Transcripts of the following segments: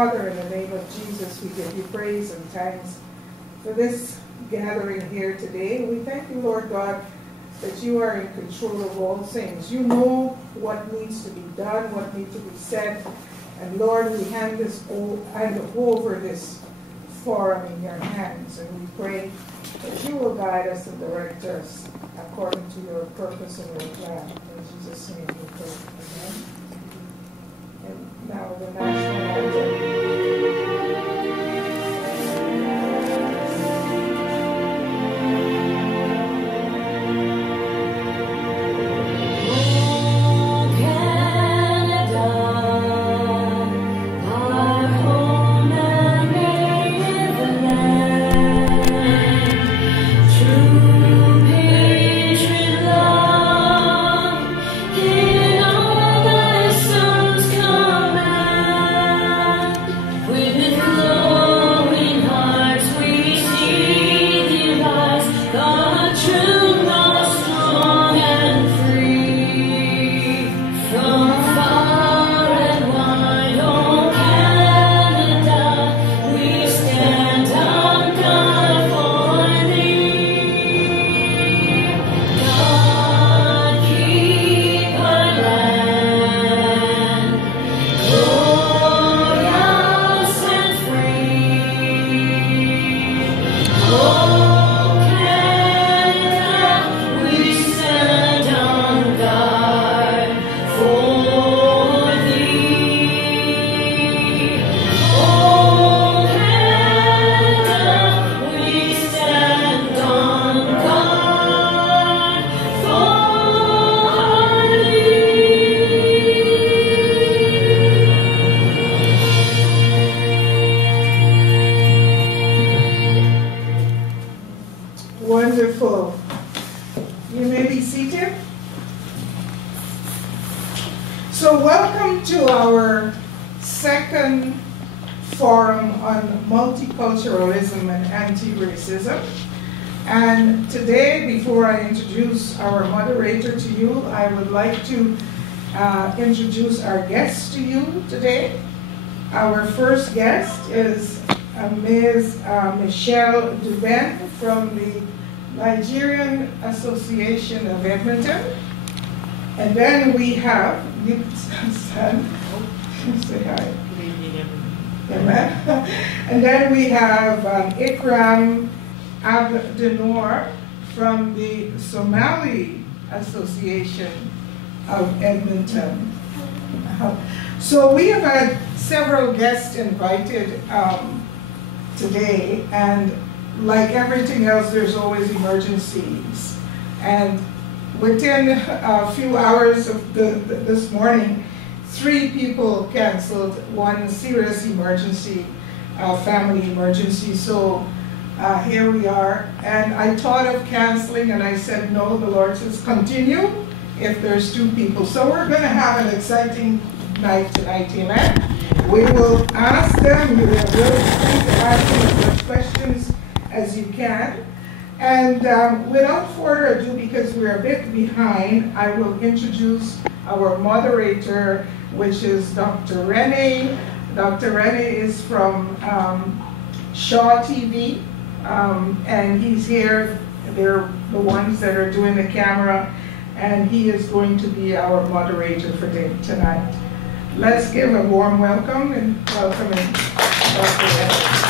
Father, in the name of Jesus, we give you praise and thanks for this gathering here today. We thank you, Lord God, that you are in control of all things. You know what needs to be done, what needs to be said. And Lord, we hand over this forum in your hands, and we pray that you will guide us and direct us according to your purpose and your plan. In Jesus' name we pray. Amen. And now the national anthem. Wonderful. You may be seated. So welcome to our second forum on multiculturalism and anti-racism. And today, before I introduce our moderator to you, I would like to introduce our guests to you today. Our first guest is Ms. Michelle Dubin from the Nigerian Association of Edmonton. And then we have, you stand, say hi. Good evening, everyone. Amen. And then we have Ikram Abdenoor from the Somali Association of Edmonton. So we have had several guests invited today, and like everything else, there's always emergencies. And within a few hours of this morning, 3 people canceled one serious emergency, family emergency. So here we are. And I thought of canceling, and I said, no, the Lord says, continue if there's 2 people. So we're going to have an exciting night tonight, amen? We will ask them, we will ask them as much questions as you can. And without further ado, because we're a bit behind, I will introduce our moderator, which is Dr. Renee. Dr. Renee is from Shaw TV, and he's here. They're the ones that are doing the camera, and he is going to be our moderator for tonight. Let's give a warm welcome and welcome Dr. Renee.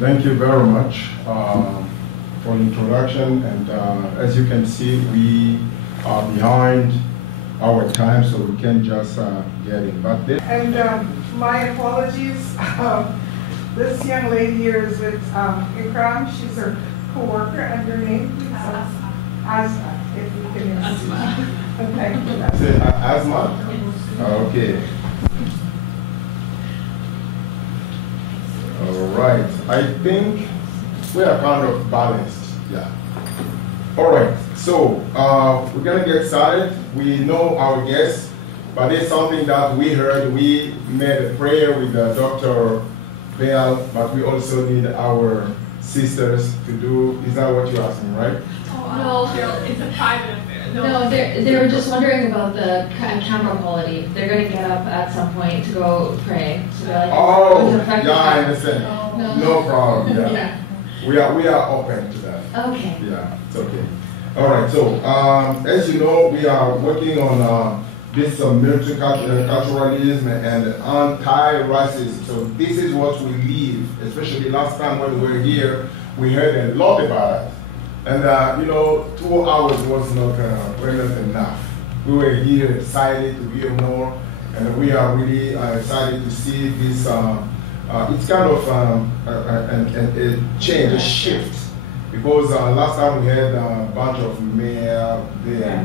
Thank you very much for the introduction, and as you can see, we are behind our time, so we can just get in. But my apologies. This young lady here is with Ikram. She's her co-worker, and her name is Asma. If you can introduce. Thank you. Say Asma? Okay. All right, I think we are kind of balanced, yeah. All right, so we're gonna get started. We know our guests, but it's something that we heard. We made a prayer with Dr. Bell, but we also need our sisters to do. Is that what you're asking, right? No, it's a private affair. No, they were just wondering about the camera quality. They're going to get up at some point to go pray. So they're like, Oh, affect yeah, I the understand. No. No problem. Yeah. Yeah. We are open to that. Okay. Yeah, it's okay. All right. So as you know, we are working on this multiculturalism and anti-racism. So this is what we live. Especially last time when we were here, we heard a lot about it. And you know, 2 hours was not enough. We were here excited to hear more, and we are really excited to see this. It's kind of a change, a shift, because last time we had a bunch of mayor there,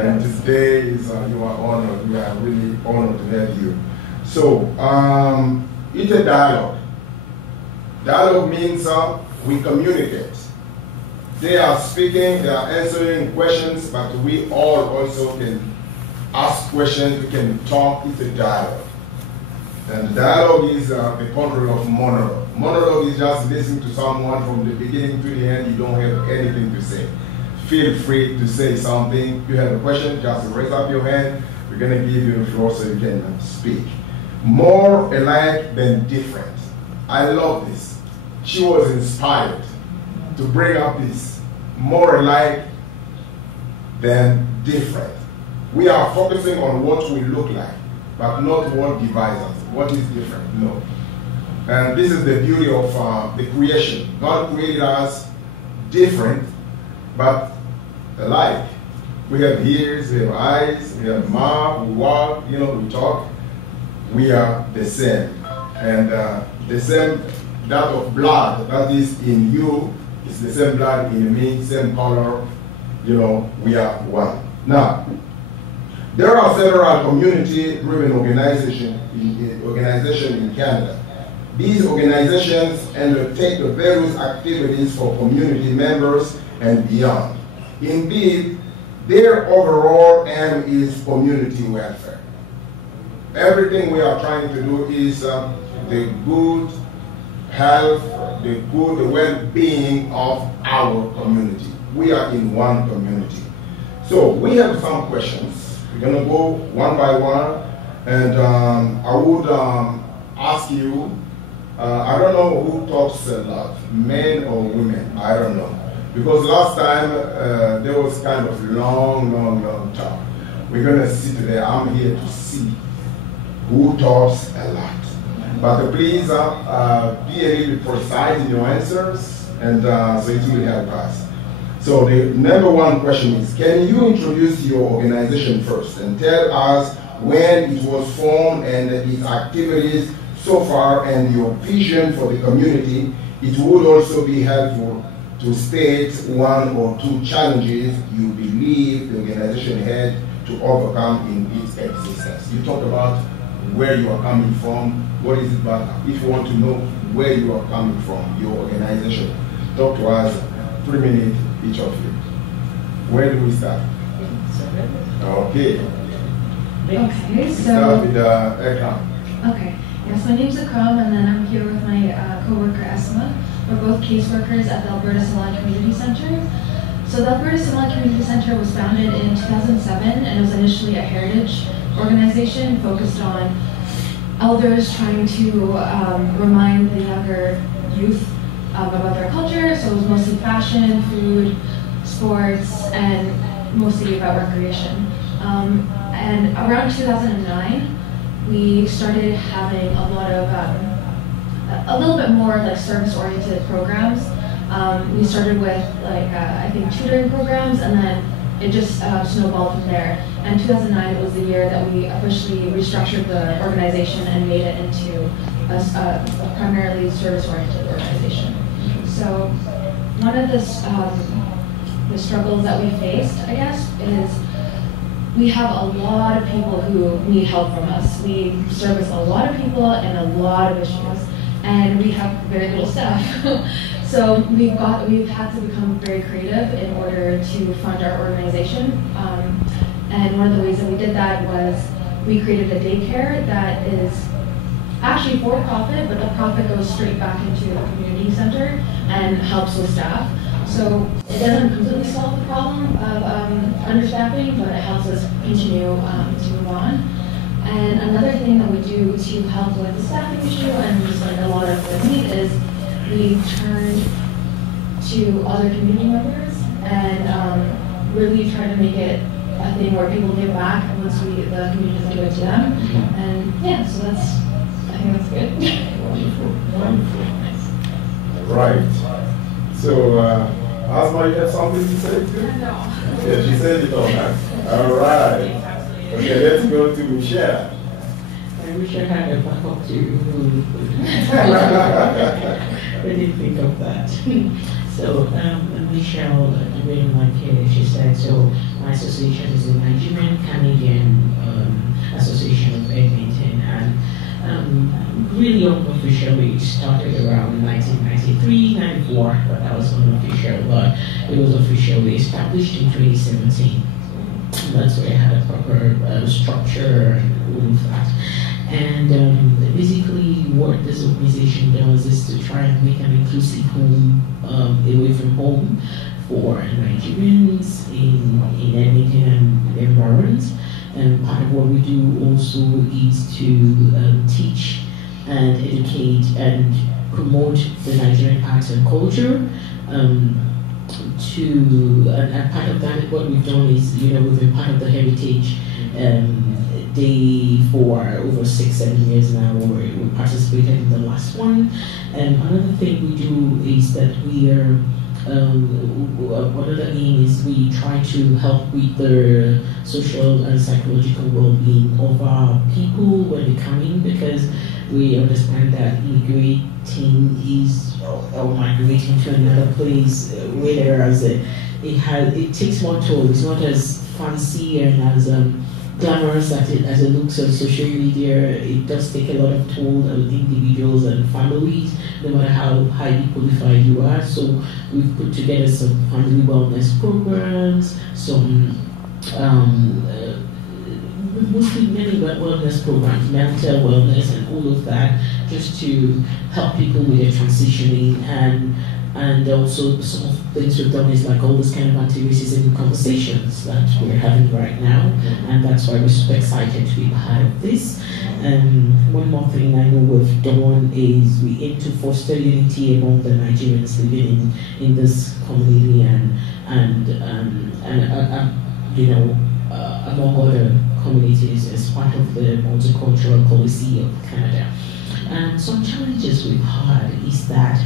and today is you are honored. We are really honored to have you. So it's a dialogue. Dialogue means we communicate. They are speaking, they are answering questions, but we all also can ask questions, we can talk. It's a dialogue. And dialogue is the contrary of monologue. Monologue is just listening to someone from the beginning to the end. You don't have anything to say. Feel free to say something. If you have a question, just raise up your hand. We're going to give you the floor so you can speak. More alike than different. I love this. She was inspired to bring up this. More alike than different. We are focusing on what we look like, but not what divides us. What is different? No. And this is the beauty of the creation. God created us different, but alike. We have ears, we have eyes, we have mouth, we walk, you know, we talk. We are the same. And the same, that of blood that is in you, it's the same blood in me, same color, you know, we are one. Now, there are several community-driven organizations in Canada. These organizations undertake the various activities for community members and beyond. Indeed, their overall aim is community welfare. Everything we are trying to do is the good health, the well-being of our community. We are in one community. So we have some questions. We're going to go one by one, and I would ask you, I don't know who talks a lot, men or women, I don't know. Because last time there was kind of long talk. We're going to see today, I'm here to see who talks a lot. But please be a little bit precise in your answers, and so it will help us. So the number one question is, can you introduce your organization first and tell us when it was formed and its activities so far and your vision for the community? It would also be helpful to state 1 or 2 challenges you believe the organization had to overcome in its existence. You talk about where you are coming from, what is it, but if you want to know where you are coming from, your organization, talk to us, 3 minutes each of you. Where do we start? Okay. Okay, so. Start with Ekram. Okay. Yes, my name's Akram, and then I'm here with my co-worker Esma. We're both caseworkers at the Alberta Salon Community Center. So the Alberta Salon Community Center was founded in 2007, and it was initially a heritage organization focused on elders trying to remind the younger youth about their culture. So it was mostly fashion, food, sports, and mostly about recreation. And around 2009, we started having a lot of, a little bit more like service-oriented programs. We started with like, I think tutoring programs, and then it just snowballed from there. And 2009 was the year that we officially restructured the organization and made it into a primarily service-oriented organization. So one of the struggles that we faced, I guess, is we have a lot of people who need help from us. We service a lot of people and a lot of issues, and we have very little staff. So we've had to become very creative in order to fund our organization. And one of the ways that we did that was we created a daycare that is actually for profit, but the profit goes straight back into the community center and helps with staff. So it doesn't completely solve the problem of understaffing, but it helps us continue to move on. And another thing that we do to help with the staffing issue and just like a lot of the need is we turn to other community members and really try to make it a thing where people give back once the community doesn't give it to them. And yeah, so I think that's good. Wonderful, wonderful. Right. So, Asma, you have something to say too? No. Yeah, she said it all, right? All right. Okay, let's go to Michelle. I wish I had a backup to I didn't think of that. So, Michelle, very like she said, so my association is the Nigerian Canadian Association of Edmonton, and really unofficially started around 1993, 94, but that was unofficial, but it was officially established in 2017. That's where I had a proper structure and all of that. And basically what this organization does is to try and make an inclusive home away from home for Nigerians in Edmonton and environs. And part of what we do also is to teach and educate and promote the Nigerian arts and culture. And part of that, what we've done is, we've been part of the Heritage Day for over 6-7 years now. We participated in the last one. And another thing we do is that we are, one of the aim is we try to help with the social and psychological well-being of our people when they come in, because we understand that immigrating is, or migrating to another place, whereas it takes more toll. It's not as fancy and as glamorous as it looks on social media. It does take a lot of toll on individuals and families, no matter how highly qualified you are. So we've put together some family wellness programs, some mostly many wellness programs, mental wellness and all of that, just to help people with their transitioning. And also some of the things we've done is like all this kind of anti-racism conversations that we're having right now, and that's why we're super excited to be part of this. One more thing I know we've done is we aim to foster unity among the Nigerians living in this community and among other communities as part of the multicultural policy of Canada. And some challenges we've had is that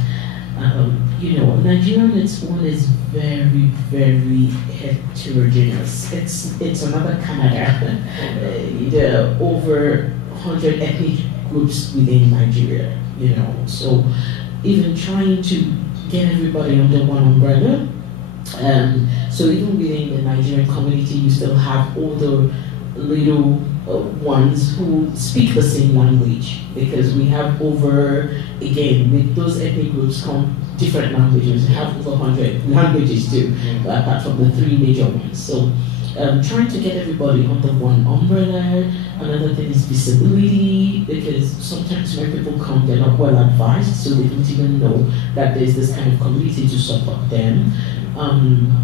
Nigeria on its own is very, very heterogeneous. It's another Canada. There are over 100 ethnic groups within Nigeria, So even trying to get everybody under one umbrella. So even within the Nigerian community, you still have all the little ones who speak the same language, because we have with those ethnic groups come different languages. We have over 100 languages too, apart from the 3 major ones. So trying to get everybody under one umbrella. Another thing is visibility, because sometimes when people come, they're not well advised, so they don't even know that there's this kind of community to support them.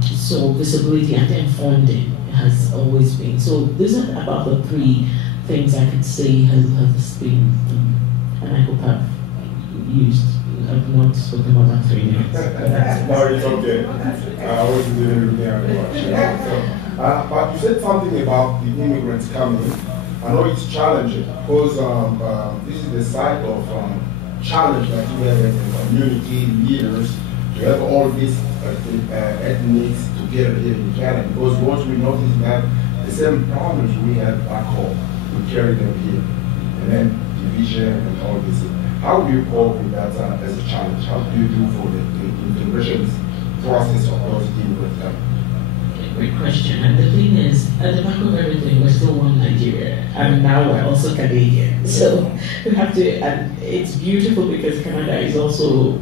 So visibility, and then funding has always been. So these are about the 3 things I could say has been, and I hope I've not spoken more than 3 minutes. No, it's okay. I was doing everything. But you said something about the immigrants coming. I know it's challenging because this is the side of challenge that we have as a community leaders to have all these ethnics together here in Canada. Because once we notice that the same problems we have back home, we carry them here. And then division and all this. How do you cope with that as a challenge? How do you do for the integration process of those immigrants coming? Great question. And the thing is, at the back of everything, we're still one Nigeria, and now we're also Canadian. So we have to, and it's beautiful because Canada is also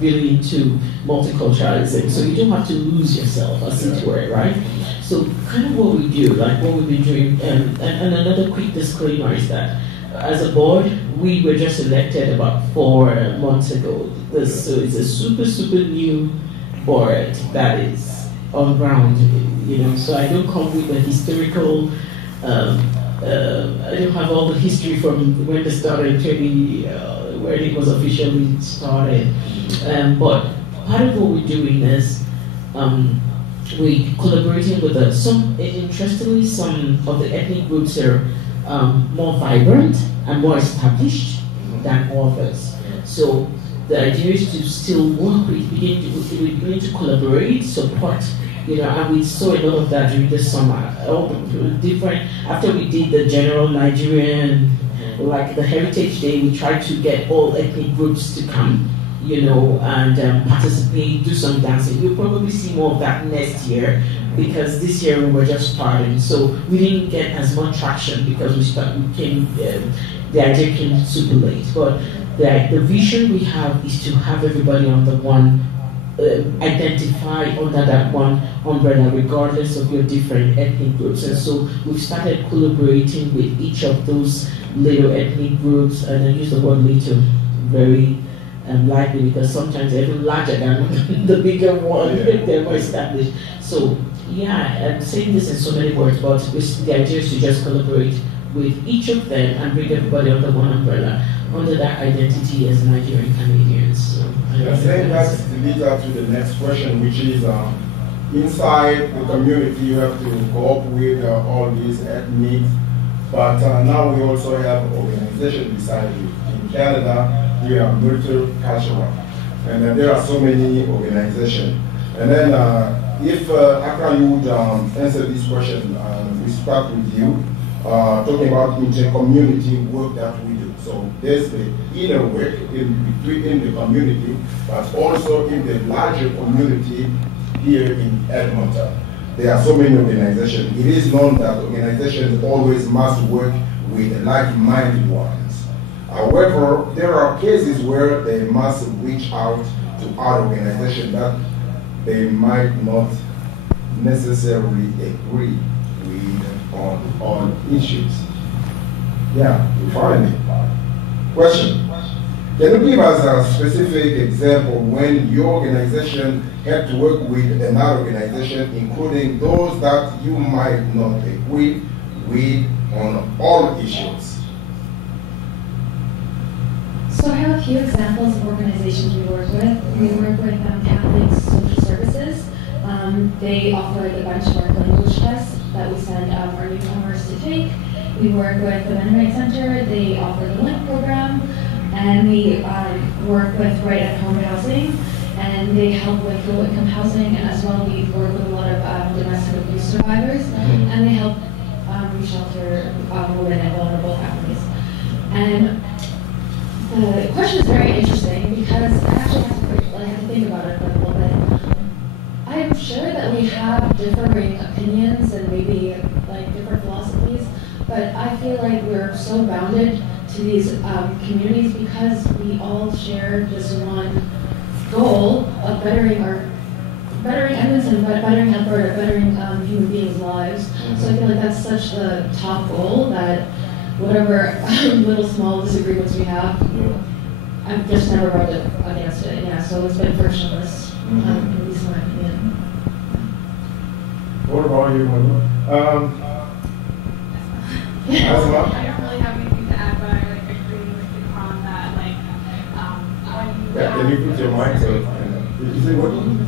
really into multiculturalism. So you don't have to lose yourself, as it were, right? So kind of what we do, like what we've been doing, and another quick disclaimer is that as a board, we were just elected about 4 months ago. So it's a super, super new board that is on ground, So I don't come with the historical, I don't have all the history from when they started, where it was officially started. But part of what we're doing is we collaborating with interestingly, some of the ethnic groups are more vibrant and more established than others. So the idea is to still work with, begin to collaborate, support, and we saw a lot of that during the summer. All the different, after we did the general Nigerian, like the Heritage Day, we tried to get all ethnic groups to come, and participate, do some dancing. You'll probably see more of that next year, because this year we were just starting. So we didn't get as much traction because the idea came super late. But the vision we have is to have everybody under one, identify under that one umbrella, regardless of your different ethnic groups. And so we've started collaborating with each of those little ethnic groups, and I use the word little very likely because sometimes they're even larger than the bigger one. They're more established. So yeah, I'm saying this in so many words, but the idea is to just collaborate with each of them and bring everybody under one umbrella, under that identity as Nigerian Canadians. So I think that leads us to the next question, which is inside the community you have to cope with all these ethnics, but now we also have organizations beside you. In Canada, we have multicultural, and there are so many organizations. And then if Accra, you would answer this question, we start with you, talking about inter-community work that we do. So there's the inner work in the community, but also in the larger community here in Edmonton. There are so many organizations. It is known that organizations always must work with like-minded ones. However, there are cases where they must reach out to other organizations that they might not necessarily agree with on issues. Yeah, you find it. Question. Can you give us a specific example when your organization had to work with another organization, including those that you might not agree with on all issues? So I have a few examples of organizations we work with. We work with Catholic Social Services. They offer the benchmark language test that we send our newcomers to take. We work with the Mennonite Center. They offer the LINK program. And we work with Right at Home Housing, and they help with low-income housing, and as well we work with a lot of domestic abuse survivors, and they help reshelter women and vulnerable families. And the question is very interesting because I actually have to think about it for a little bit. I'm sure that we have differing opinions and maybe like different philosophies, but I feel like we're so bounded to these communities because we all share this one goal of bettering Edmonton, bettering Alberta, bettering human beings' lives. So I feel like that's such the top goal that whatever little small disagreements we have, I've just never rubbed it against it. Yeah, so it's been frictionless, at least in my opinion. What about you, Manu? I don't really have anything to add, but I agree with Ikram that when you Can you put your mic so? Is it working?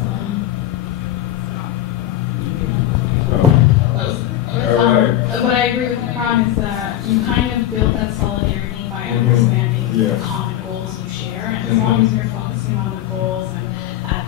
What I agree with Ikram is that you kind of build that solidarity by understanding the common goals you share, and as long as you're focusing on the goals and at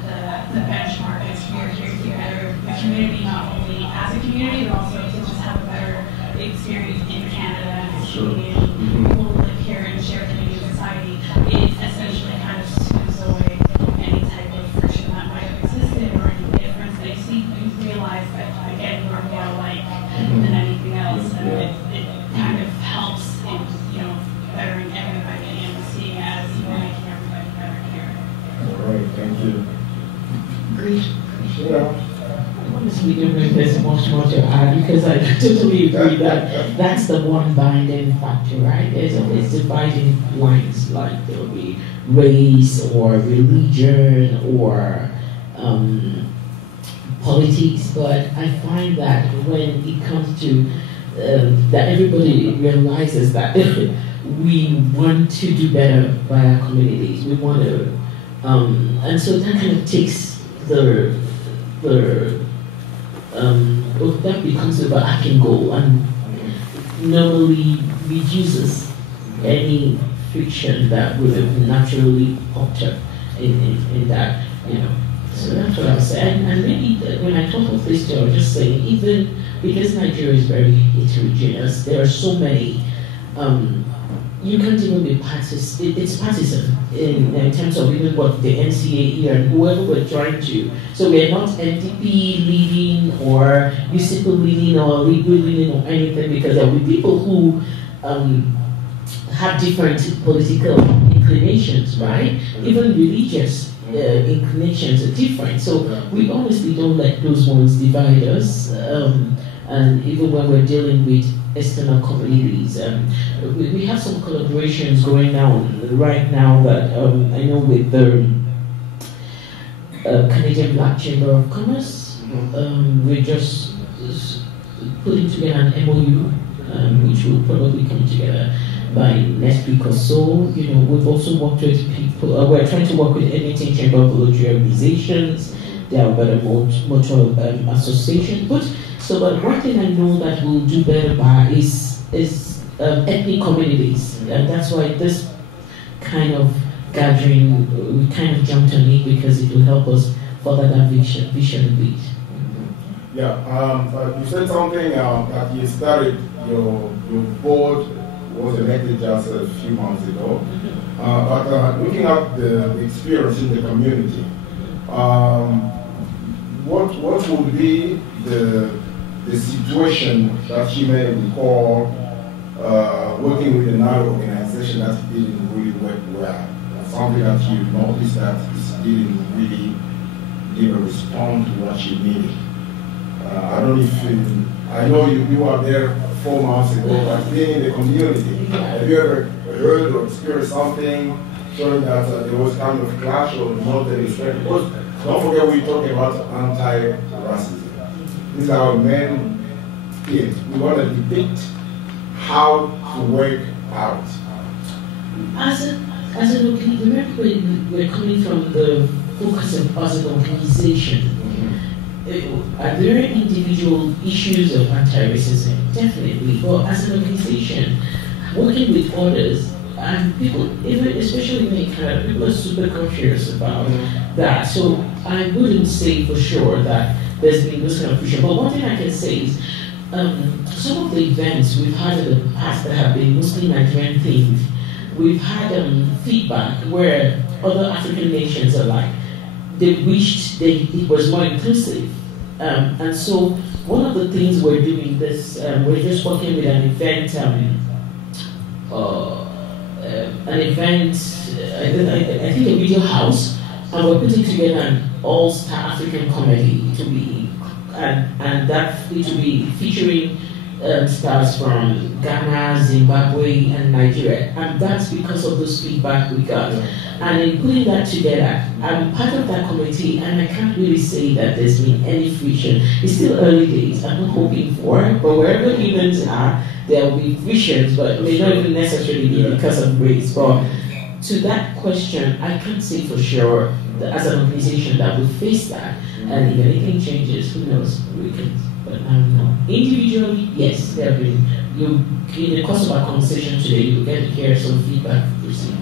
the benchmark, you're here to better the community, not only as a community, but also to just have a better experience in Canada and Canadian people who live here and share Canadian society. It essentially kind of smooths away any type of friction that might have existed or any difference that you see. You realize that again we're more alike than anything else, and it kind of helps in bettering everybody and seeing much more to add because I totally agree that that's the one binding factor, right? There's always dividing lines, like there will be race or religion or politics, but I find that when it comes to that everybody realizes that we want to do better by our communities. We want to, and so that kind of takes that becomes the acting goal and normally reduces any friction that would have naturally popped up in that, you know. So that's what I was saying. And maybe when I talk of this, I was just saying, even because Nigeria is very heterogeneous, there are so many. You can't even be partisan. It's partisan in terms of even what the NCAE and whoever we're trying to. So we're not NDP leading or USIPO leading or Libre leading or anything, because there will be people who have different political inclinations, right? Even religious inclinations are different. So we honestly don't let those ones divide us. And even when we're dealing with external communities, we have some collaborations going on right now that I know with the Canadian Black Chamber of Commerce. We're just putting together an MOU, which will probably come together by next week or so. You know, we've also worked with people. We're trying to work with Edmonton Chamber of Voluntary Organizations. They are about a motor association. But one thing I know that we'll do better by is ethnic communities, and that's why this kind of gathering, we kind of jumped on it because it will help us further that vision a bit. Yeah, you said something that you started, your board was elected just a few months ago, but looking at the experience in the community, what would be the situation that you may recall working with another organization that didn't really work well? Something that you noticed that didn't really give a response to what you needed. I don't know if I know you were there 4 months ago, but being in the community, have you ever heard or experienced something showing that there was kind of clash or not the respect? Because don't forget we're talking about anti-racism. These are our main things. We want to depict how to work out. As an organization, we're coming from the focus of as an organization. Are there individual issues of anti-racism? Definitely. But as an organization, working with others, and people, even especially in Canada, people are super conscious about that. So I wouldn't say for sure that there's been this kind of friction. But one thing I can say is some of the events we've had in the past that have been mostly Nigerian themed, we've had feedback where other African nations are like, they wished it was more inclusive. And so one of the things we're doing this, we're just working with an event, I think a video house, and we're putting together an all-star African comedy to be, and that it will be featuring stars from Ghana, Zimbabwe, and Nigeria, and that's because of those feedback we got. And in putting that together, I'm part of that committee, and I can't really say that there's been any friction. It's still early days. I'm not hoping for it, but wherever events are, there will be frictions, but it may not even necessarily be because of race. But to that question, I can't say for sure that as an organization that we face that. And if anything changes, who knows? We can. But no. Individually, yes, there have been. In the course of our conversation today, you'll get to hear some feedback received.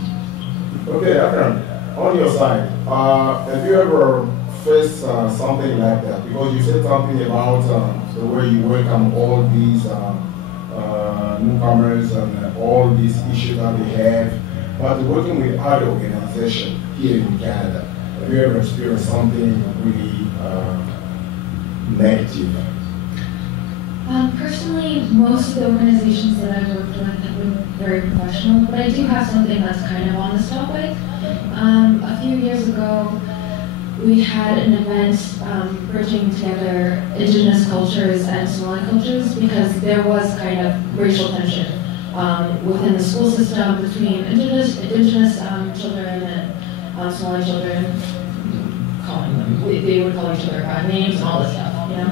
Okay, Akram, on your side, have you ever faced something like that? Because you said something about the way you welcome all these newcomers and all these issues that they have, but working with other organizations here in Canada, have you ever experienced something really negative? Personally, most of the organizations that I've worked with have been very professional, but I do have something that's kind of on this topic. A few years ago, we had an event bridging together indigenous cultures and Somali cultures because there was kind of racial tension within the school system between indigenous children and Somali children, calling them, they would call each other by names and all this stuff, you know?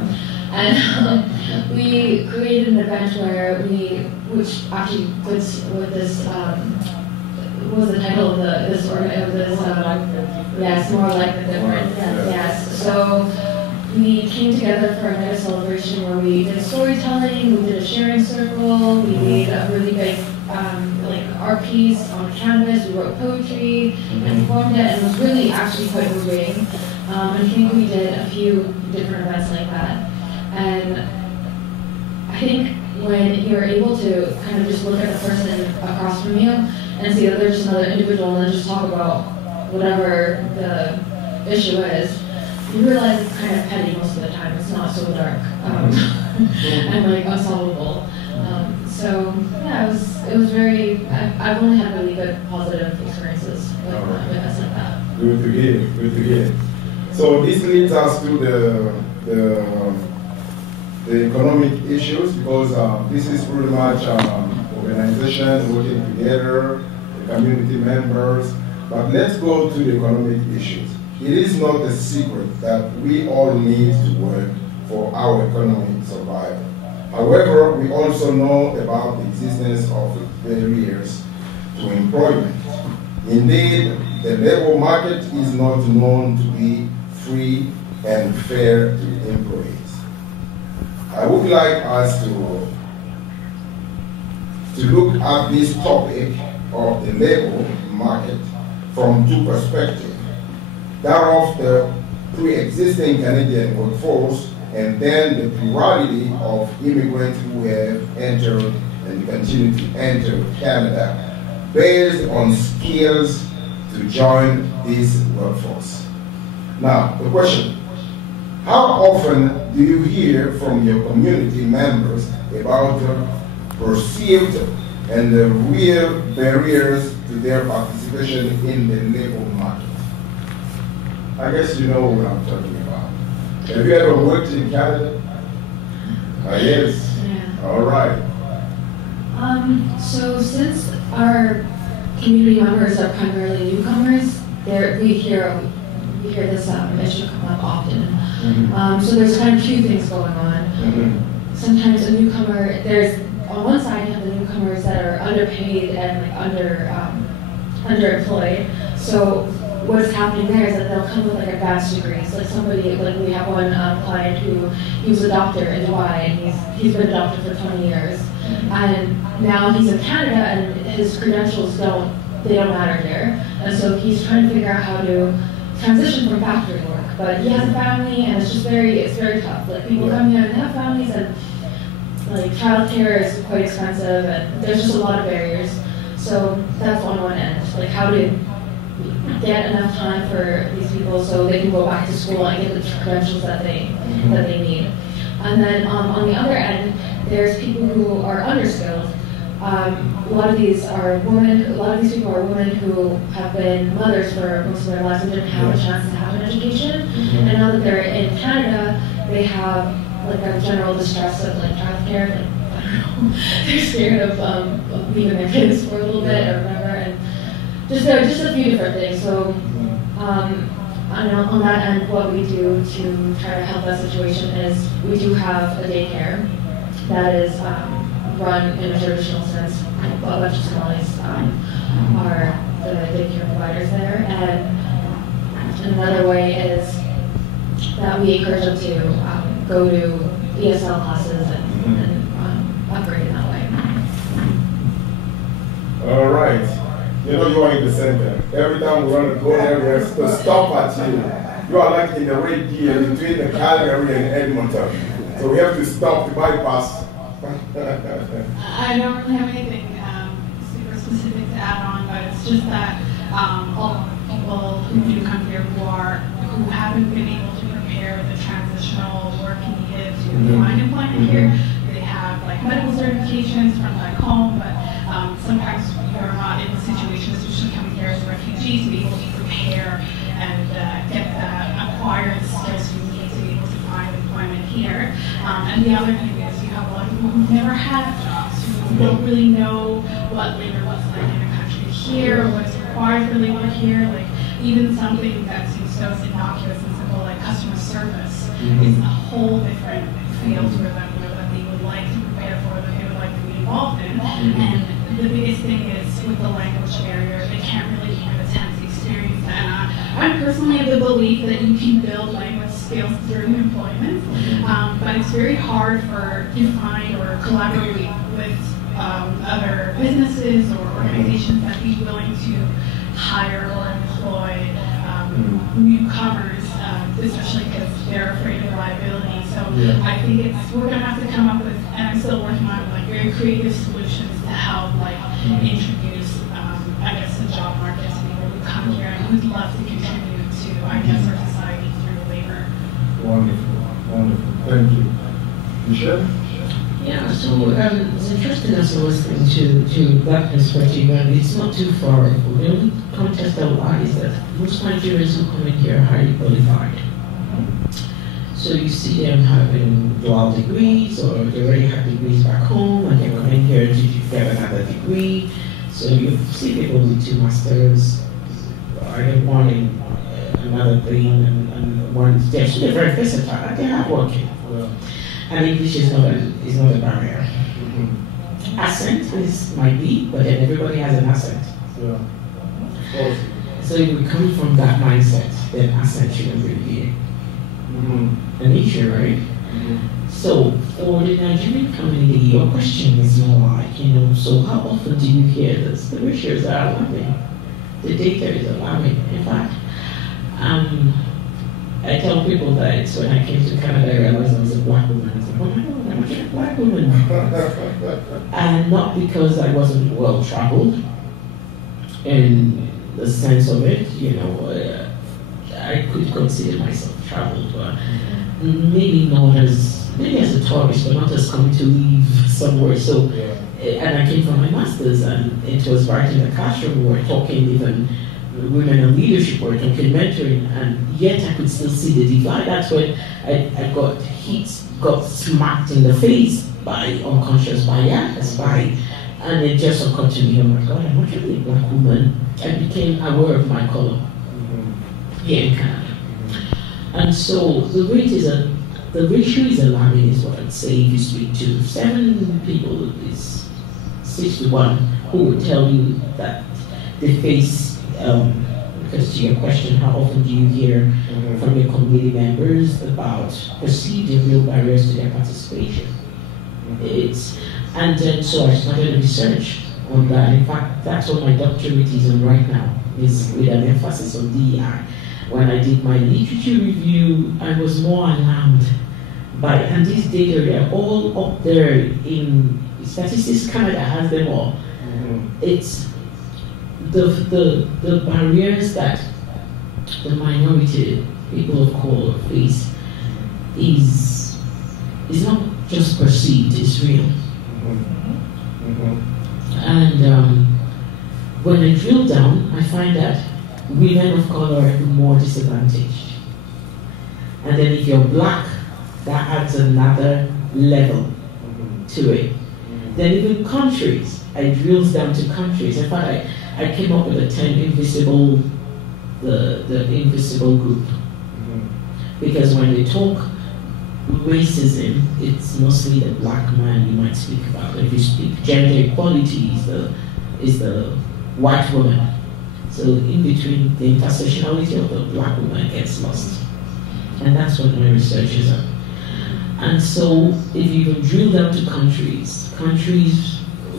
And we created an event where which actually fits with this, what was the title of this yes, more like the different, yes. So we came together for a night of celebration where we did storytelling, we did a sharing circle, we made a really big like art piece on canvas, we wrote poetry and performed it, and it was really actually quite moving. I think we did a few different events like that. And I think when you're able to kind of just look at the person across from you and see that they're just another individual and then just talk about whatever the issue is, you realize it's kind of petty most of the time. It's not so dark and like unsolvable. So yeah, it was very. I've only had really good positive experiences with events like that. Good to hear. Good to hear. So this leads us to the economic issues, because this is pretty much organizations working together, the community members. But let's go to the economic issues. It is not a secret that we all need to work for our economic survival. However, we also know about the existence of barriers to employment. Indeed, the labor market is not known to be free and fair to employees. I would like us to look at this topic of the labor market from two perspectives. That of the pre-existing Canadian workforce, and then the plurality of immigrants who have entered and continue to enter Canada based on skills to join this workforce. Now, the question, how often do you hear from your community members about the perceived and the real barriers to their participation in the labor market? I guess you know what I'm talking about. Have you ever worked in Canada? Yes. Yeah. All right. So since our community members are primarily newcomers, we hear this issue come up often. Mm-hmm. So there's kind of two things going on. Mm-hmm. Sometimes a newcomer, there's on one side you have the newcomers that are underpaid and like underemployed. So what's happening there is that they'll come with like advanced degrees. Like somebody, like we have one client who he was a doctor in Dubai, and he's been a doctor for 20 years, and now he's in Canada and his credentials don't matter here, and so he's trying to figure out how to transition from factory work. But he has a family, and it's very tough. Like people come here and they have families, and like childcare is quite expensive, and there's just a lot of barriers. So that's on one end, like how to get enough time for these people so they can go back to school and get the credentials that they need. And then on the other end, there's people who are underskilled. A lot of these people are women who have been mothers for most of their lives and didn't have a chance to have an education. And now that they're in Canada, they have like a general distress of like childcare. Like, I don't know, they're scared of leaving their kids for a little bit or whatever. And just a few different things. So on that end, what we do to try to help that situation is we do have a daycare that is run in a traditional sense. A bunch of Somalis are the daycare providers there. And another way is that we encourage them to go to ESL classes and upgrade in that way. All right. You know you are in the center. Every time we want to go there, we have to stop at you. You are like in the red gear between the Calgary and Edmonton. So we have to stop to bypass. I don't really have anything super specific to add on, but it's just that all people who do come here who haven't been able to prepare the transitional work needed to find employment here, they have like medical certifications from back home, but sometimes you're not in the situation, especially coming here as refugees, to be able to prepare and get that And the other thing is you have a lot of people who've never had jobs, who don't really know what labor looks like in a country here, or what's required for labor here. Like even something that seems so innocuous and simple like customer service is a whole different field for them that they would like to prepare for, that they would like to be involved in. And the biggest thing is with the language barrier, they can't really even attempt to experience that. I personally have the belief that you can build language skills through employment, but it's very hard to find or collaborate with other businesses or organizations that be willing to hire or employ newcomers, especially because they're afraid of liability. So I think we're going to have to come up with, and I'm still working on like very creative solutions to help introduce, I guess, the job market to people who come here and would love to contribute to, I guess, our society through labor. Wonderful, wonderful. Thank you. Michelle? Yeah, so it's interesting as I was listening to that perspective, and it's not too far. The only contest that lies is that most Nigerians who come in here are highly qualified. So you see them having dual degrees, or they already have degrees back home, and they come in here to get another degree. So you see people with 2 masters, either one in another thing, and one, they're very versatile, and they're hardworking. And English is not a barrier. Accent might be, but then everybody has an accent. So if we come from that mindset, then accent shouldn't really be an issue, right? So for the Nigerian community, your question is more like, so how often do you hear this? The ratios are alarming. The data is alarming. In fact, I tell people that when I came to Canada, I realized I was a black woman. I was like, oh my God, I'm a black woman. And not because I wasn't well traveled in the sense of it, I could consider myself traveled, but maybe as a tourist, but not as coming to live somewhere. So, and I came from my master's, and it was right in the classroom. We were talking even women in leadership, or talking mentoring, and yet I could still see the divide. That's when I got smacked in the face by unconscious bias, and it just occurred to me, oh my God, I'm actually a black woman. I became aware of my color here in Canada. And so the ratio is alarming, is what I'd say. If you speak to 7 people, it's 6 to 1 who would tell you that they face, because to your question, how often do you hear from your community members about perceived and real barriers to their participation? And then so I started research on that. In fact, that's what my doctorate is on right now, is with an emphasis on DEI. When I did my literature review, I was more alarmed by, and these data, they're all up there in Statistics Canada has them all. It's the barriers that the minority people of color face is not just perceived, it's real. And when I drill down, I find that women of color are more disadvantaged. And then if you're black, that adds another level to it. Then even countries, I drills down to countries. In fact, I came up with the 10 invisible, the invisible group. Because when they talk racism, it's mostly the black man you might speak about. If you speak gender equality, is the white woman. So in between, the intersectionality of the black woman gets lost. And that's what my research is on. And so if you can drill down to countries,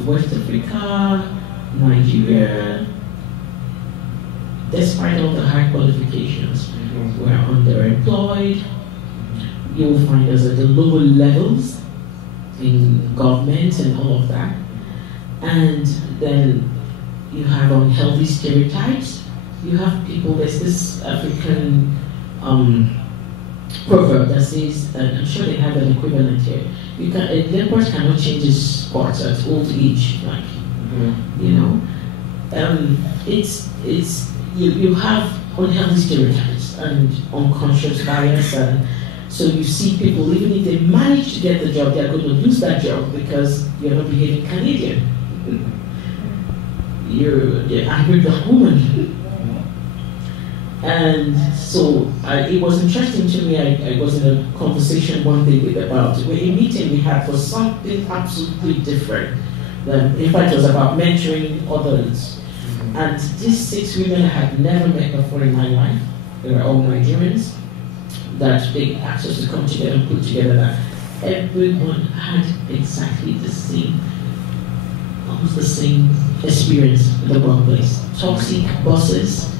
West Africa, Nigeria, despite all the high qualifications, we're underemployed. You'll find us at the lower levels in government and all of that. And then you have unhealthy stereotypes. You have people, there's this African proverb that says, and I'm sure they have an equivalent here, a leopard cannot change his spots at old age, like, you have unhealthy stereotypes and unconscious bias, and So you see people, even if they manage to get the job, they're going to lose that job because you're not behaving Canadian. You're angry the woman. And so it was interesting to me. I was in a conversation one day about a meeting we had for something absolutely different. In fact, it was about mentoring others. And these 6 women I had never met before in my life. They were all Nigerians. That they asked us to come together and put together that everyone had exactly the same, almost the same experience in the workplace. Toxic bosses,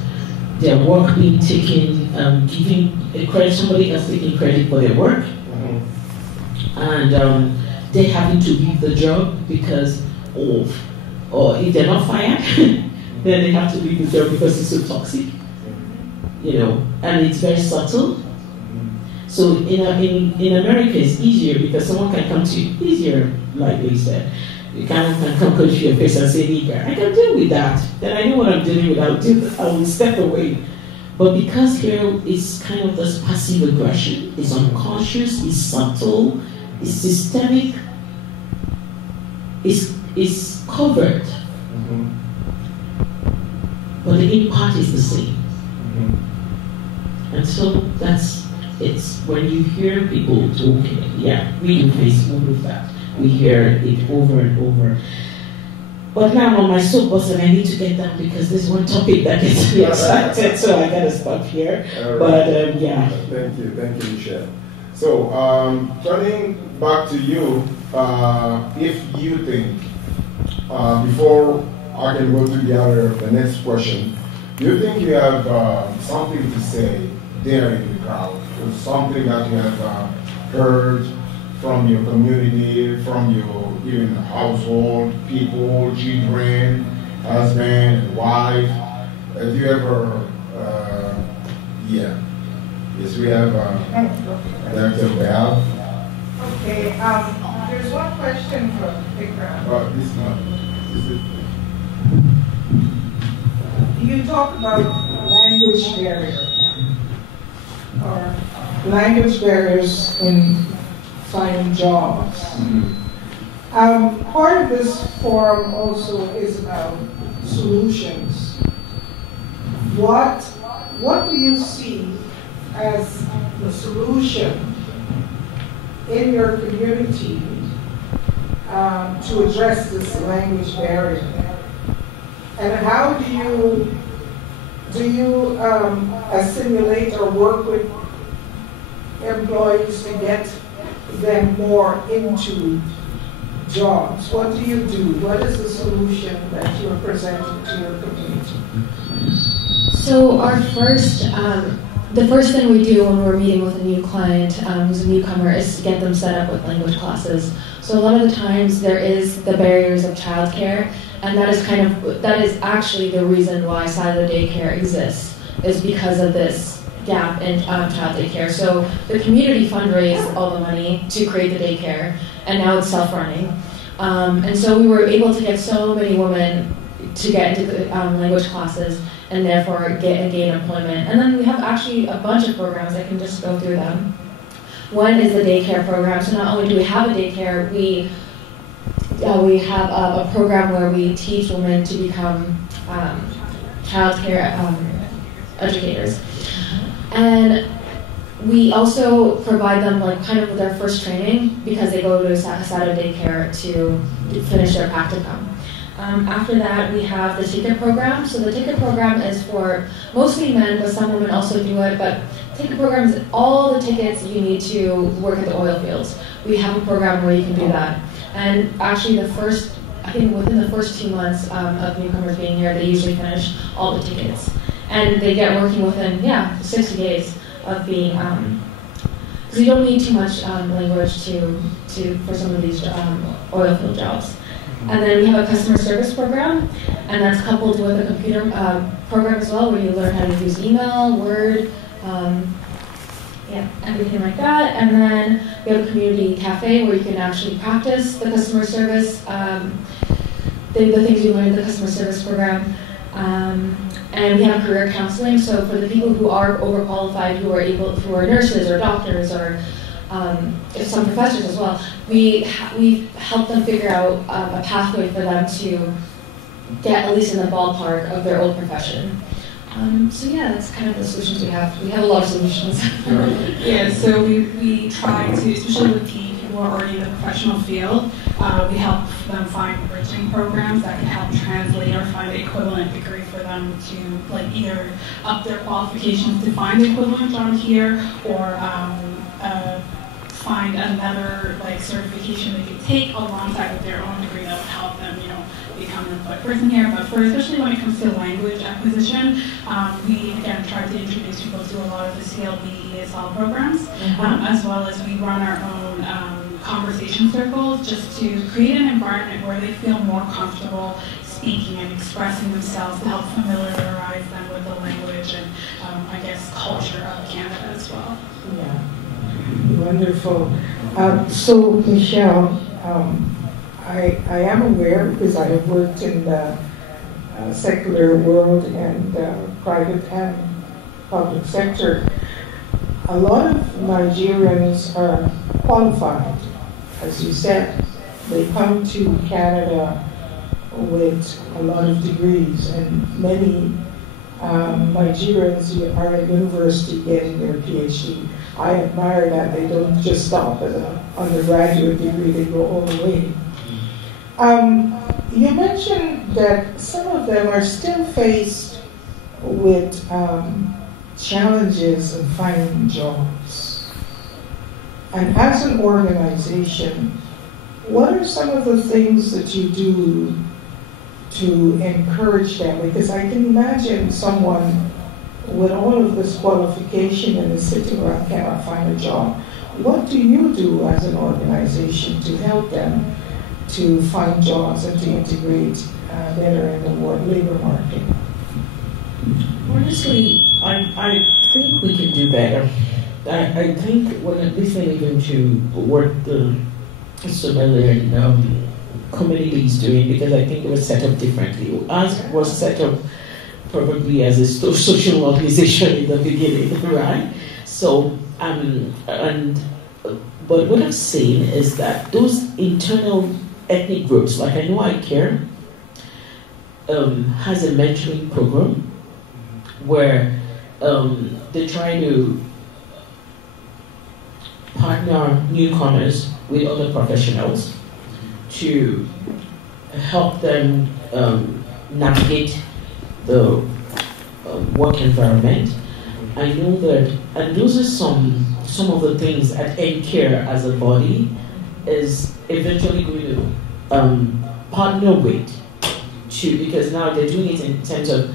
their work being taken, giving credit, somebody else taking credit for their work, and they having to leave the job because of, or if they're not fired, then they have to leave the job because it's so toxic, and it's very subtle. So in America, it's easier because someone can come to you easier, like they said. You can come to your face and say, nigger. I can deal with that. Then I know what I'm dealing with. I will step away. But because here it's kind of this passive aggression, it's unconscious, it's subtle, it's systemic, it's covert. But the impact is the same. And so it's when you hear people talking, we do Facebook with that. We hear it over and over. But now I'm on my soapbox and I need to get down because there's one topic that gets me excited, so I gotta stop here. Right. But Thank you, Michelle. So turning back to you, if you think, before I can go to the next question, do you think you have something to say there in the crowd, or something that you have heard from your community, from your even household, people, children, husband, wife? Have you ever, yes, we have Dr. Bell. Okay, there's one question from Ikram. This one. You talk about language barrier, or language barriers in finding jobs. Part of this forum also is about solutions. What do you see as the solution in your community to address this language barrier? And how do you assimilate or work with employees to get them more into jobs? What do you do? What is the solution that you're presenting to your community? So the first thing we do when we're meeting with a new client who's a newcomer is to get them set up with language classes. So a lot of the times there is the barriers of childcare, and that is actually the reason why Silo Daycare exists, is because of this gap in child daycare. So the community fundraised all the money to create the daycare, and now it's self-running. And so we were able to get so many women to get into the language classes and therefore gain employment. And then we have actually a bunch of programs. I can just go through them. One is the daycare program. So not only do we have a daycare, we have a program where we teach women to become child care educators. And we also provide them with their first training because they go to Saturday daycare to finish their practicum. After that, we have the ticket program. So the ticket program is for mostly men, but some women also do it. But ticket program is all the tickets you need to work at the oil fields. We have a program where you can do that. And actually I think within the first 2 months of newcomers being here, they usually finish all the tickets. And they get working within, 60 days of being, because you don't need too much language for some of these oil field jobs. And then we have a customer service program, and that's coupled with a computer program as well, where you learn how to use email, Word, everything like that. And then we have a community cafe where you can actually practice the customer service, the things you learn in the customer service program. And we have career counseling, so for the people who are overqualified, who are nurses or doctors or some professors as well, we help them figure out a pathway for them to get at least in the ballpark of their old profession. So yeah, that's kind of the solutions we have. We have a lot of solutions. Yeah, so we try to, especially with people who are already in the professional field, we help them find bridging programs that can help translate or find the equivalent degree for them to like either up their qualifications to find the equivalent on here, or find another like certification they could take alongside with their own degree that would help them, become an employed person here. But especially when it comes to language acquisition, we again try to introduce people to a lot of the CLB ESL programs, as well as we run our own conversation circles just to create an environment where they feel more comfortable speaking and expressing themselves to help familiarize them with the language and I guess culture of Canada as well. Yeah, wonderful. So Michelle, I am aware, because I have worked in the secular world and private and public sector, a lot of Nigerians are qualified. As you said, they come to Canada with a lot of degrees, and many Nigerians are at university getting their PhD. I admire that they don't just stop at an undergraduate degree, they go all the way. You mentioned that some of them are still faced with challenges in finding jobs. And as an organization, what are some of the things that you do to encourage them? Because I can imagine someone with all of this qualification and is sitting around cannot find a job. What do you do as an organization to help them to find jobs and to integrate better in the labor market? Honestly, I think we can do better. I think when listening even to what the Somalian community is doing, because I think it was set up differently. Ours was set up probably as a social organization in the beginning, right? So, but what I'm saying is that those internal ethnic groups, like I know I Care, has a mentoring program where they try to partner newcomers with other professionals to help them navigate the work environment. I know that, and those are some of the things at NCARE as a body is eventually going to partner with, because now they're doing it in terms of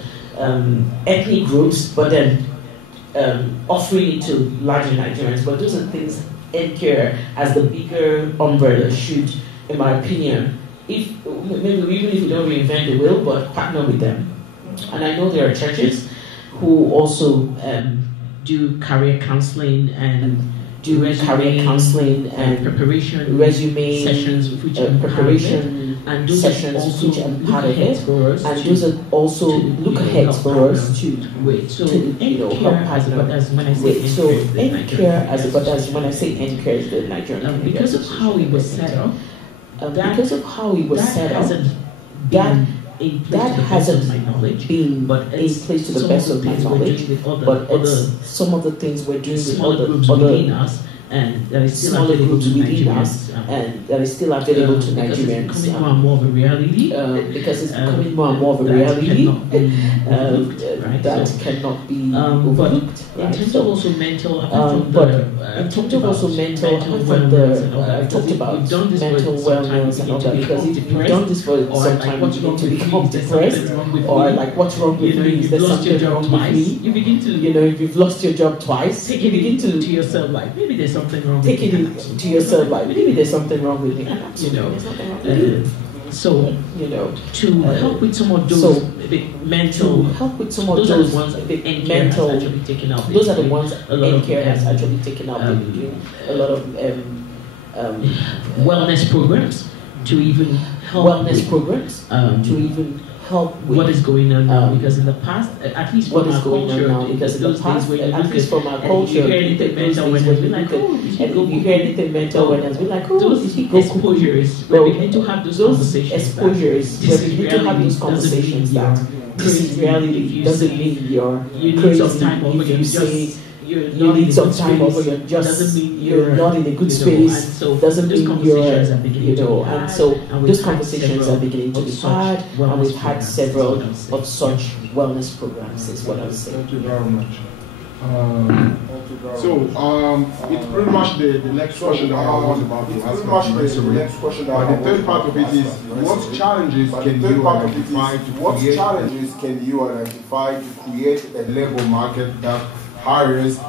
ethnic groups, but then offering it to larger Nigerians. But those are things NCARE as the bigger umbrella should, in my opinion, if maybe even if we don't reinvent the wheel, but partner with them. And I know there are churches who also do career counseling and do career counseling and preparation resume sessions, which preparation and those sessions which are part of it, and those are also look ahead for us to help us. But as when I say NCARE, as when I say NCARE is the Nigerian because of how it was set up. Because of how it was set up, that hasn't been in place to the best of my knowledge, but it's some of the things we're doing with other us, and that is still available to Nigerians, and that is still available to Nigerians. It's becoming more and more of a reality, because it's becoming more and more of a reality that cannot be overlooked. In terms of also mental, I talked about mental wellness and all that, because if you've done this for some time, you need to become depressed, or like what's wrong with me? Is there something wrong with me? You begin to, if you've lost your job twice, you begin to yourself like maybe there's something wrong. Take it to yourself like maybe there's something wrong with me. There's nothing wrong with you. So to help with some of those mental, those are the ones mental actually taken out. Those are the ones NCARE has actually taken out. They've been doing a lot of wellness programs to even help help with what is going on now, because in the past, at least what from is our going culture, on now, because in the past, at least from our you culture, hear anything mental wellness, be like, oh, and if you hear anything mental wellness, be like, oh, those exposures, we're beginning to have those conversations. Exposures, we're beginning to have those conversations that this is reality, doesn't mean you're need some time over if you say you need some time over, you're not in a good space, so doesn't those mean conversations are beginning to be and so those conversations are beginning to be had, and we've had several of such wellness programs, is what I would say. Thank you very much. It's pretty much the next question that I was about to ask. The next question that the third part of it is, what challenges can you identify to create a labor market that hires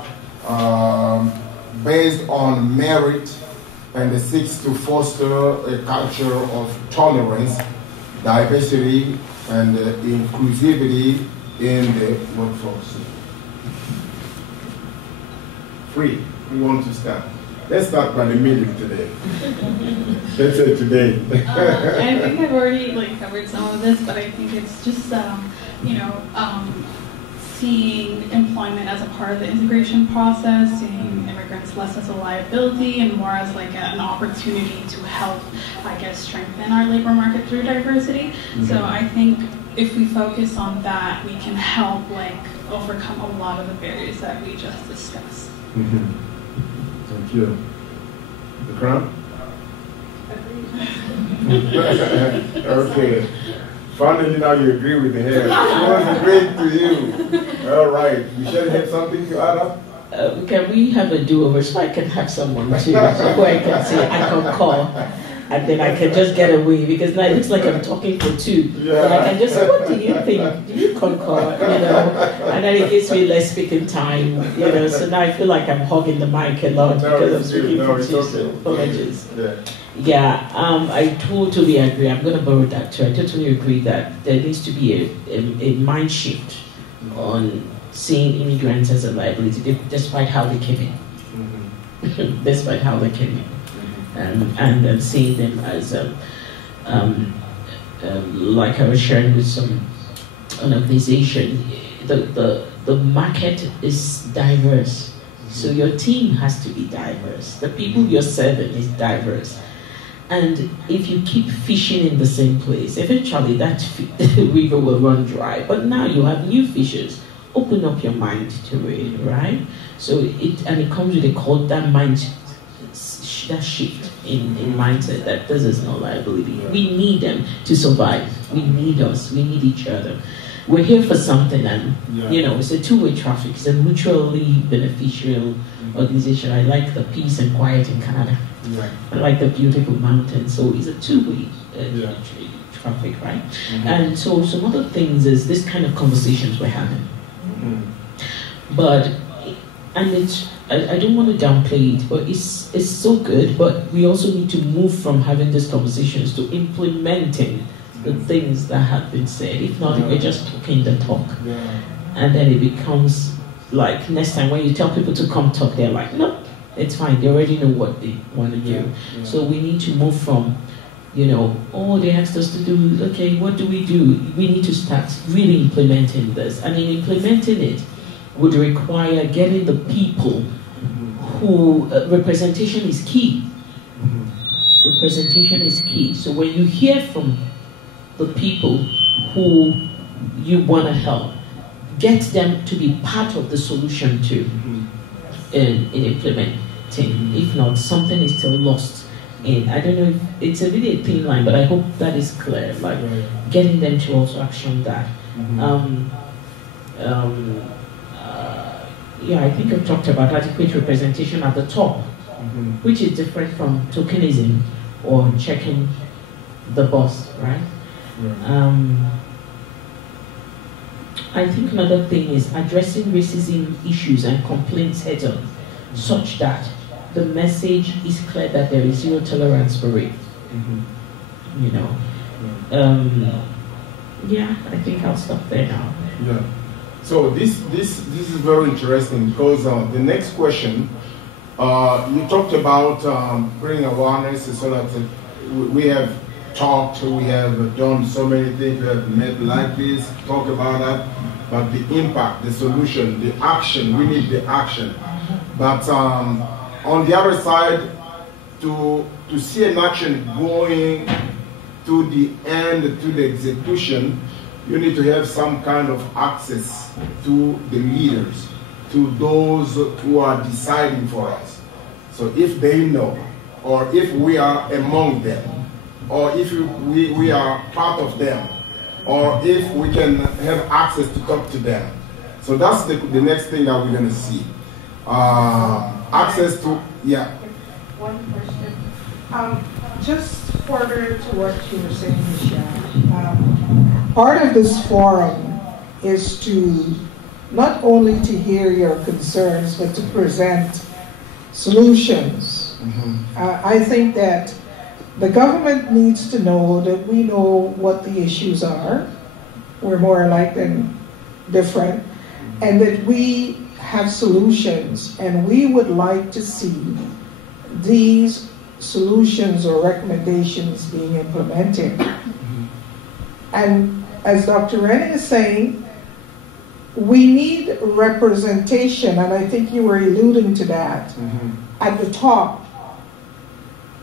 based on merit and seeks to foster a culture of tolerance, diversity, and inclusivity in the workforce? Free. We want to start. Let's start by the middle today. Let's say today. I think I've already covered some of this, but I think it's just seeing employment as a part of the integration process, seeing immigrants less as a liability and more as an opportunity to help, strengthen our labor market through diversity. Mm-hmm. So I think if we focus on that, we can help overcome a lot of the barriers that we just discussed. Mm-hmm. Thank you. The crown? Okay. Finally, now you agree with the hair. She was agreeing to you. All right. Michelle, have something to add up? Can we have a do-over so I can have someone too, where I can say I can call, and then I can just get away, because now it looks like I'm talking for two. Yeah. And I can just say, what do you think? Do you concur? And then it gives me less speaking time, so now I feel like I'm hogging the mic a lot because I'm speaking for two, so apologies. Yeah, I totally agree. I'm going to borrow that too. I totally agree that there needs to be a mind shift on seeing immigrants as a liability, despite how they came in. Mm-hmm. Despite how they came in. And seeing them as, like I was sharing with an organization, the market is diverse. So your team has to be diverse. The people you're serving is diverse. And if you keep fishing in the same place, eventually that river will run dry. But now you have new fishes. Open up your mind to it, right? So it comes with that shift in mindset that this is no liability. Yeah. We need them to survive. We need us. We need each other. We're here for something, and it's a two-way traffic. It's a mutually beneficial organization. I like the peace and quiet in Canada. Yeah. I like the beautiful mountains. So it's a two-way traffic, right? Mm-hmm. And so some other things is this kind of conversations we're having. Mm-hmm. But I don't want to downplay it, but it's so good. But we also need to move from having these conversations to implementing the things that have been said. If not, we're just talking the talk. Yeah. And then it becomes like next time when you tell people to come talk, they're like, no, it's fine. They already know what they want to do. Yeah. So we need to move from, they asked us to do, okay, what do? We need to start really implementing this. And in implementing it would require getting the people who, representation is key. Representation is key. So when you hear from the people who you want to help, get them to be part of the solution too in implementing. If not, something is still lost. And I don't know if it's a really thin line, but I hope that is clear. Like getting them to also action that. I think I've talked about adequate representation at the top, which is different from tokenism or checking the boss, right? I think another thing is addressing racism issues and complaints head on, such that the message is clear that there is zero tolerance for it. I think I'll stop there now. Yeah. So this is very interesting because the next question, you talked about bringing awareness so that we have talked, we have done so many things, we have met like this, talk about that, but the impact, the solution, the action, we need the action. But on the other side, to see an action going to the end, to the execution, you need to have some kind of access to the leaders, to those who are deciding for us. So if they know, or if we are among them, or if we are part of them, or if we can have access to talk to them. So that's the next thing that we're going to see. Access to, yeah. One question. Just further to what you were saying, Michelle. Part of this forum is to not only to hear your concerns, but to present solutions. I think that the government needs to know that we know what the issues are. We're more alike than different. And that we have solutions, and we would like to see these solutions or recommendations being implemented. And as Dr. Rennie is saying, we need representation, and I think you were alluding to that, at the top.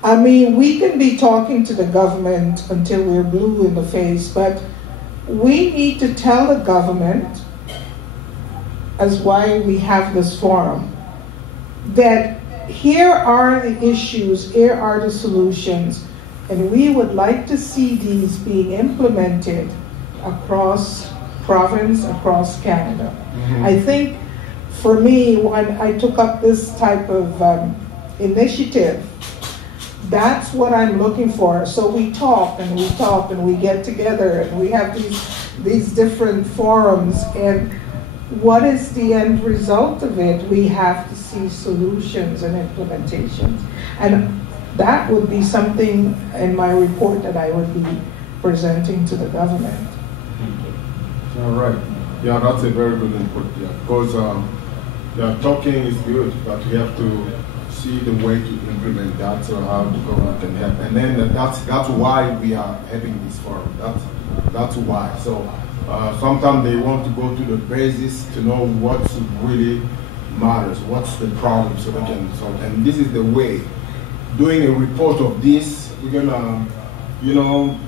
I mean, we can be talking to the government until we're blue in the face, but we need to tell the government, as why we have this forum, that here are the issues, here are the solutions, and we would like to see these being implemented across province, across Canada. I think for me, when I took up this type of initiative, that's what I'm looking for. So we talk and we talk and we get together and we have these different forums, and what is the end result of it? We have to see solutions and implementations. And that would be something in my report that I would be presenting to the government. All right. Yeah, that's a very good input. Yeah, because talking is good, but we have to see the way to implement that, so how the government can help. And then that's why we are having this forum. That's why. So sometimes they want to go to the basis to know what really matters, what's the problem, so they can solve. And this is the way. Doing a report of this, we're gonna,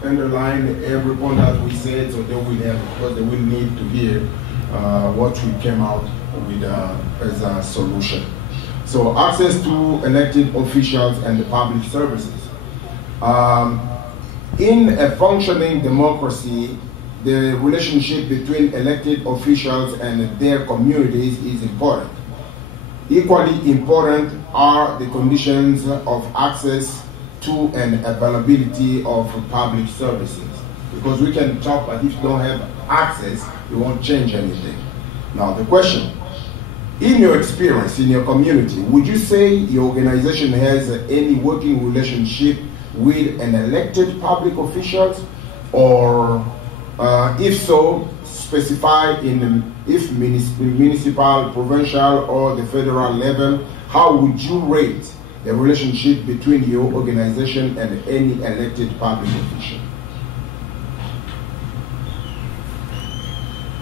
underline every point that we said, so they will have, because they will need to hear what we came out with as a solution. So access to elected officials and the public services. In a functioning democracy, the relationship between elected officials and their communities is important. Equally important are the conditions of access to and availability of public services. Because we can talk, but if you don't have access, you won't change anything. Now the question, in your experience, in your community, would you say your organization has any working relationship with an elected public officials? Or if so, specify if municipal, provincial, or the federal level, how would you rate the relationship between your organization and any elected public official?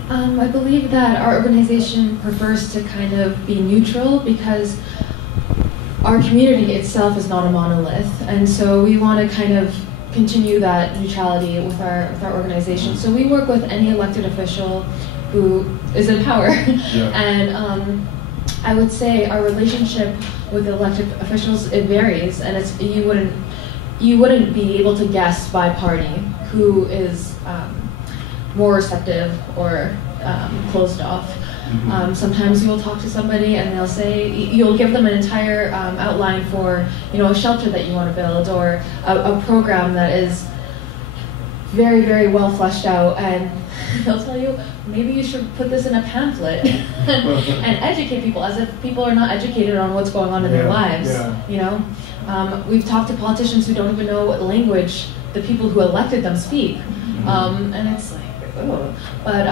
I believe that our organization prefers to kind of be neutral, because our community itself is not a monolith, and so we want to kind of continue that neutrality with our organization. So we work with any elected official who is in power. Yeah. And I would say our relationship with elected officials, it varies, and you wouldn't be able to guess by party who is more receptive or closed off. Sometimes you'll talk to somebody and they'll say, you'll give them an entire outline for a shelter that you want to build, or a program that is very, very well fleshed out, and they'll tell you, maybe you should put this in a pamphlet and educate people, as if people are not educated on what's going on in their lives. Yeah. We've talked to politicians who don't even know what language the people who elected them speak, and it's like, oh. But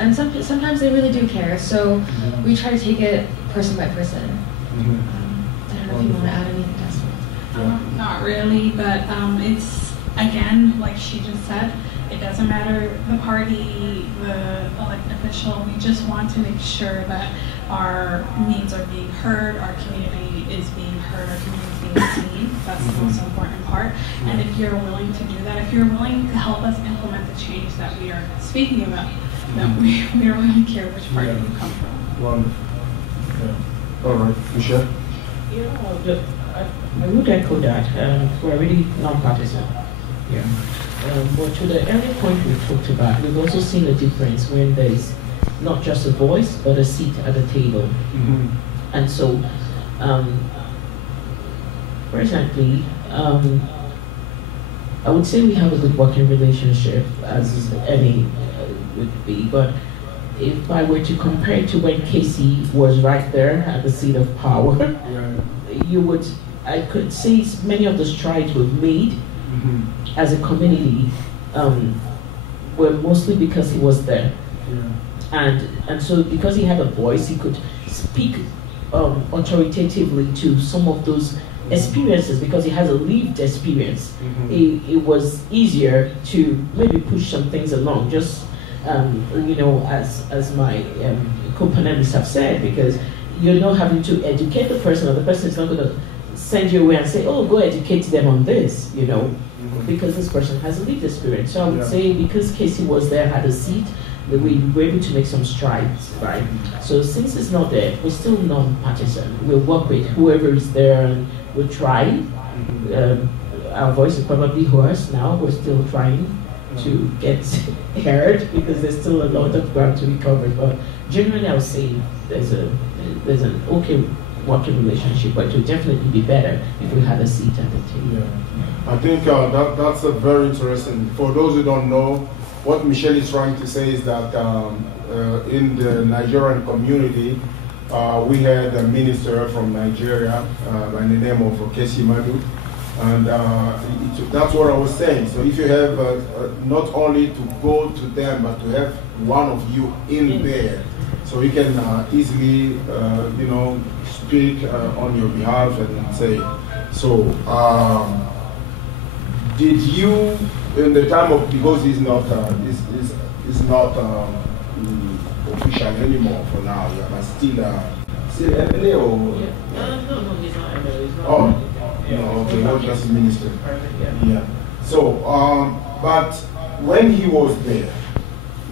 and sometimes they really do care, so we try to take it person by person. I don't know if you want to add anything else. Not really, but it's, again, like she just said, it doesn't matter the party, the elected official, we just want to make sure that our needs are being heard, our community is being heard, our community is being seen. That's the most important part. And if you're willing to do that, if you're willing to help us implement the change that we are speaking about, then we don't really care which party you come from. Wonderful. Yeah. All right, Michelle? I would echo that. We're really non-partisan. Yeah. But to the earlier point we talked about, we've also seen a difference when there is not just a voice, but a seat at the table. And so, presently, I would say we have a good working relationship, as any would be, but if I were to compare it to when Casey was right there at the seat of power, I could say many of the strides we've made as a community were mostly because he was there. And so because he had a voice, he could speak authoritatively to some of those experiences, because he has a lived experience. It was easier to maybe push some things along, just as my co-panelists have said, because you're not having to educate the person, or the person is not going to send you away and say, oh, go educate them on this, because this person has a lived experience. So I would say because Casey was there, had a seat, that we were able to make some strides, right? So since it's not there, we're still non-partisan. We'll work with whoever is there, and we'll try. Our voice is probably hoarse now. We're still trying to get heard, because there's still a lot of ground to be covered. But generally, I would say there's an okay working relationship, but it would definitely be better if we had a seat at the table. I think that's a very interesting. For those who don't know, what Michelle is trying to say is that in the Nigerian community, we had a minister from Nigeria by the name of Okesi Madu, and that's what I was saying. So if you have not only to go to them, but to have one of you in there, so you can easily, speak on your behalf and say. So, did you, in the time of, because it's not official anymore for now, but still MLA or? No, he's not MLA. Oh, okay, not just minister. Yeah. So, but when he was there,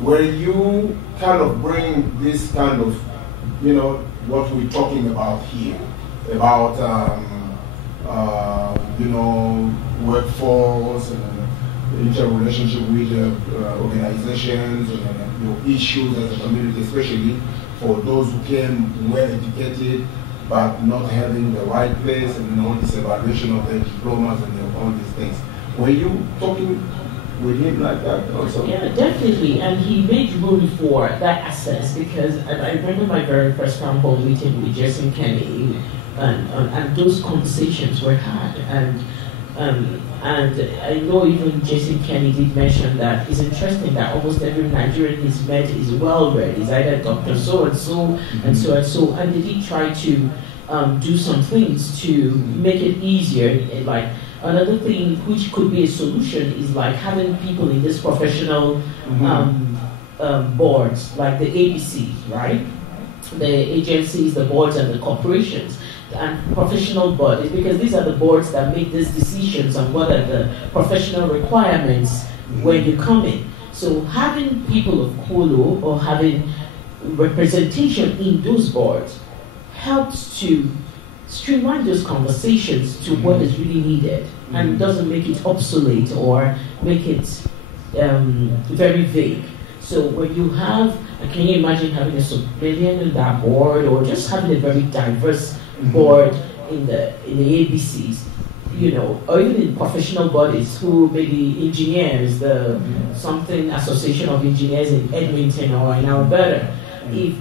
were you kind of bring this kind of, what we're talking about here, about, workforce and interrelationship with organizations and issues as a community, especially for those who came well educated but not having the right place, and all this evaluation of their diplomas and all these things. Were you talking with him like that also? Yeah, definitely. And he made room for that access, because I remember my very first town hall meeting with Jason Kenney, and those conversations were had. And I know even Jason Kenney did mention that it's interesting that almost every Nigerian he's met is well read. He's either Dr. So-and-so and so-and-so. And they did try to do some things to make it easier. Like another thing which could be a solution is like having people in this professional boards, like the ABC, right? The agencies, the boards, and the corporations. And professional bodies, because these are the boards that make these decisions on what are the professional requirements when you come in. So having people of Kolo or having representation in those boards helps to streamline those conversations to what is really needed, and doesn't make it obsolete or make it very vague. So when you have, can you imagine having a civilian in that board, or just having a very diverse board in the ABCs, or even in professional bodies who maybe engineers, the something association of engineers in Edmonton or in Alberta. If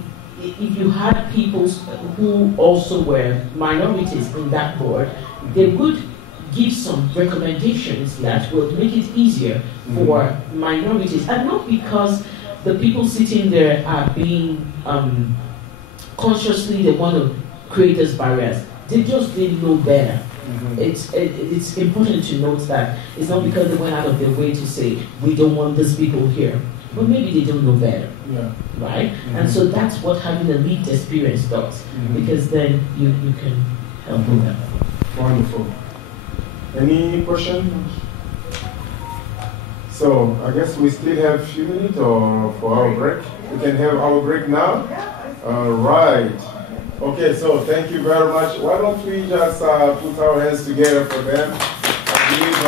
you had people who also were minorities in that board, they would give some recommendations that would make it easier for minorities, and not because the people sitting there are being consciously they want to create those barriers. They just didn't know better. It's important to note that it's not because they went out of their way to say we don't want these people here, but maybe they don't know better, right? And so that's what having a lived experience does, because then you can help with that. Wonderful. Any questions? So I guess we still have a few minutes for our break. We can have our break now. All right. Okay, so thank you very much. Why don't we just put our hands together for them? I believe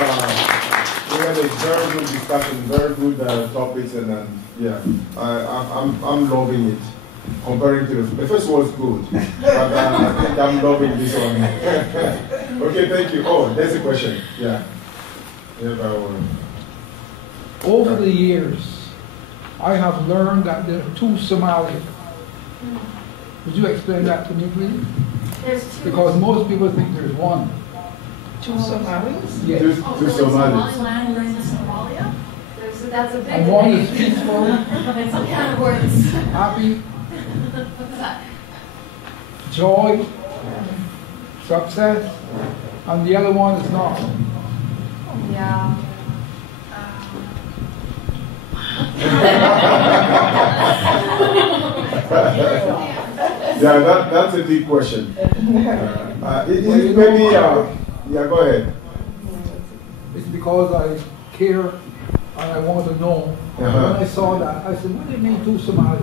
we had a very good discussion, very good topics, and yeah, I'm loving it. Comparing to the first was good, but I think I'm loving this one. Okay, thank you. Oh, there's a question. Yeah. Over the years, I have learned that there are two Somalia. Would you explain that to me, please? There's two. Because most people think there's one. Two Somalis? Yes. Two Somalis. Somaliland and Somalia. That's a big And one is debate. peaceful, It's a kind of words. happy, joy, success, and the other one is not. Yeah. Yeah, that's a big question. Maybe, yeah, go ahead. It's because I care and I want to know. When I saw that, I said, what do you mean two Somalis?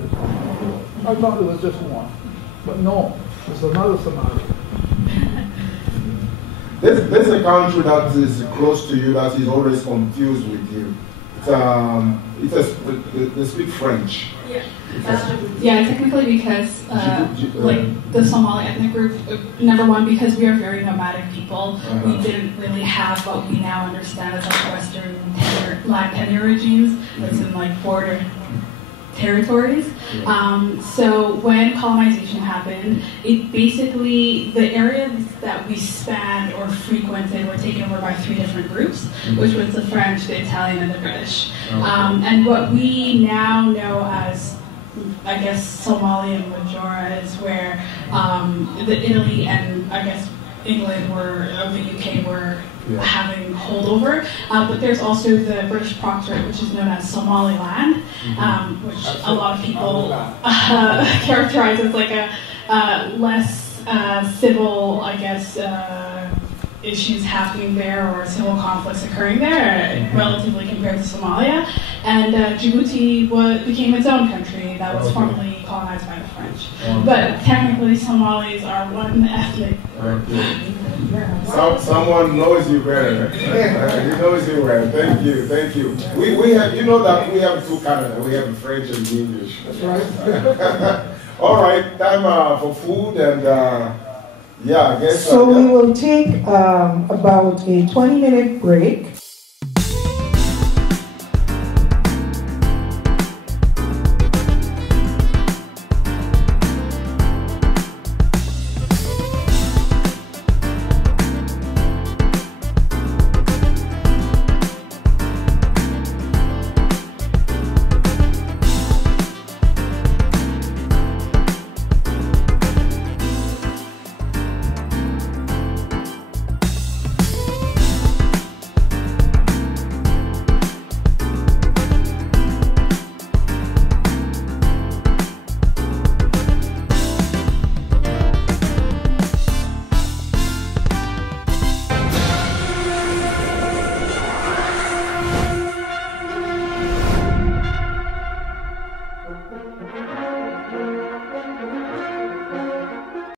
I thought it was just one. But no, there's another Somalia. There's a country that is close to you that is always confused with you. They speak French. Yeah. Yeah, technically because like the Somali ethnic group, number one, because we are very nomadic people, we didn't really have what we now understand as like Western land tenure regimes, that's in like border territories. So when colonization happened, it basically, the areas that we spanned or frequented were taken over by three different groups, which was the French, the Italian, and the British. And what we now know as, I guess, Somalia and Majora is where the Italy and I guess England were, the UK were having holdover, but there's also the British Protectorate, which is known as Somaliland, which a lot of people characterize as like a less civil, I guess, issues happening there or civil conflicts occurring there, relatively compared to Somalia. And Djibouti became its own country that was formerly colonized by the French. But technically, Somalis are one ethnic. Someone knows you better. He knows you well. Thank you, thank you. We have, you know that we have two Canada. We have French and English. That's right. All right, time for food and yeah, I guess. So we will take about a 20-minute break.